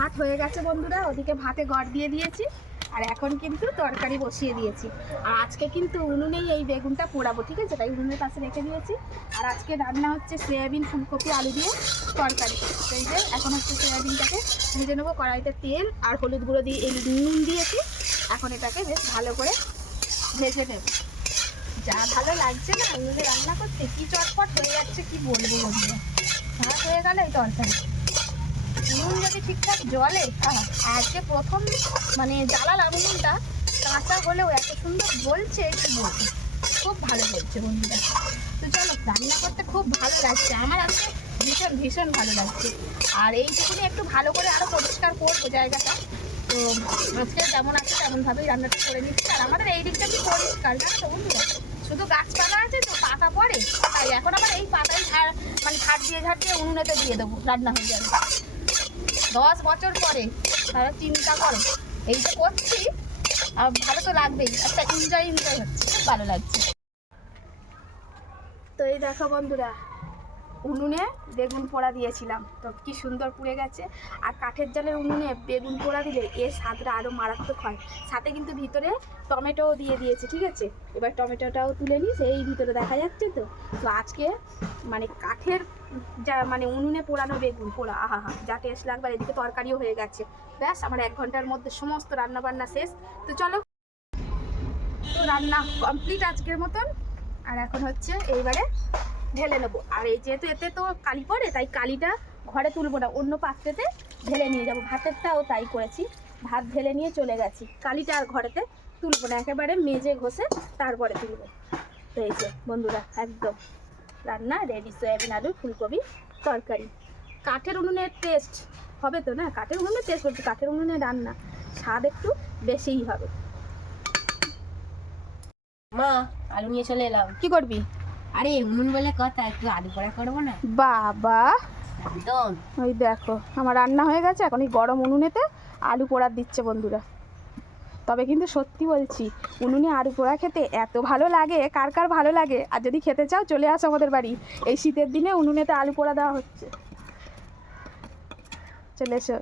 ভাত হয়ে গেছে বন্ধুরা, ওদিকে ভাতে গড় দিয়ে দিয়েছি, আর এখন কিন্তু তরকারি বসিয়ে দিয়েছি। আর আজকে কিন্তু উনুনেই এই বেগুনটা পোড়াবো, ঠিক আছে? তাই উনুনের পাশে রেখে দিয়েছি। আর আজকে রান্না হচ্ছে সয়াবিন ফুলকপি আলু দিয়ে তরকারি। এই যে, এখন হচ্ছে সয়াবিনটাকে ভেজে নেব কড়াইতে তেল আর হলুদ গুঁড়ো দিয়ে, এই নুন দিয়েছি। এখন এটাকে বেশ ভালো করে ভেজে নেব। যা ভালো লাগছে না উনুনে রান্না করতে কি চটপট হয়ে যাচ্ছে, কি বলব বন্ধুরা? ভাত হয়ে গেল এই তরকারি। নুন যদি ঠিকঠাক জলে আজকে প্রথম মানে জ্বালালাম উনুনটা, কাঁচা হলেও এত সুন্দর বলছে খুব ভালো বলছে বন্ধুরা তো চলো, রান্না করতে খুব ভালো লাগছে। আমার আজকে ভীষণ ভীষণ ভালো লাগছে। আর এইটুকুনি একটু ভালো করে আরও পরিষ্কার করব জায়গাটা, তো আজকে যেমন আছে তেমনভাবেই রান্নাটা করে নিচ্ছি। আর আমাদের এই দিকটা কি পরিষ্কার, জানো তো বন্ধুরা? শুধু গাছপালা আছে তো, পাতা পড়ে। তাই এখন আবার এই পাতাই মানে ঝাড় দিয়ে ঝাড় দিয়ে উনুনেতে দিয়ে দেবো, রান্না হয়ে যাবে। দশ বছর পরে তারা চিন্তা করো এই যে করছি আর ভালো তো লাগবেই, একটা এনজয় এনজয় হচ্ছে ভালো লাগছে। তো এই দেখো বন্ধুরা উনুনে বেগুন পোড়া দিয়েছিলাম। তো কি সুন্দর পুড়ে গেছে। আর কাঠের জালের উনুনে বেগুন পোড়া দিলে এর স্বাদটা আরও মারাত্মক হয়। সাথে কিন্তু ভিতরে টমেটোও দিয়ে দিয়েছে, ঠিক আছে? এবার টমেটোটাও তুলে নিই সেই ভিতরে দেখা যাচ্ছে তো? তো আজকে মানে কাঠের যা মানে উনুনে পোড়ানো বেগুন পোড়া, আহা, হা, যা টেস্ট লাগবে এদিকে তরকারিও হয়ে গেছে। ব্যাস, আমার এক ঘণ্টার মধ্যে সমস্ত রান্না বান্না শেষ। তো চলো তো রান্না কমপ্লিট আজকের মতন। আর এখন হচ্ছে এইবারে ঢেলে নেব। আর এই যেহেতু এতে তো কালি পড়ে তাই কালিটা ঘরে তুলবো না অন্য পাত্রেতে ঢেলে নিয়ে যাব। ভাতেরটাও তাই করেছি ভাত ঢেলে নিয়ে চলে গেছি। কালিটা আর ঘরেতে তুলবো না একেবারে মেজে ঘষে তারপরে তুলবো। তো এই যে বন্ধুরা একদম রান্না রেডি সয়াবিন আলু ফুলকপি তরকারি। কাঠের উনুনের টেস্ট হবে তো না? কাঠের উনুনের টেস্ট করছি কাঠের উনুনে রান্না স্বাদ একটু বেশিই হবে। মা আলু নিয়ে চলে এলাম। কি করবি? আরে উনুন বলে কথা একটু আলু পোড়া করব না? বাবা। একদম। ওই দেখো আমার রান্না হয়ে গেছে এখন এই গরম উনুনেতে আলু পোড়া দিচ্ছে বন্ধুরা। তবে কিন্তু সত্যি বলছি উনুনে আলু পোড়া খেতে এত ভালো লাগে কার কার ভালো লাগে? আর যদি খেতে চাও চলে আসো আমাদের বাড়ি। এই শীতের দিনে উনুনেতে আলু পোড়া দেওয়া হচ্ছে। চলে এসো।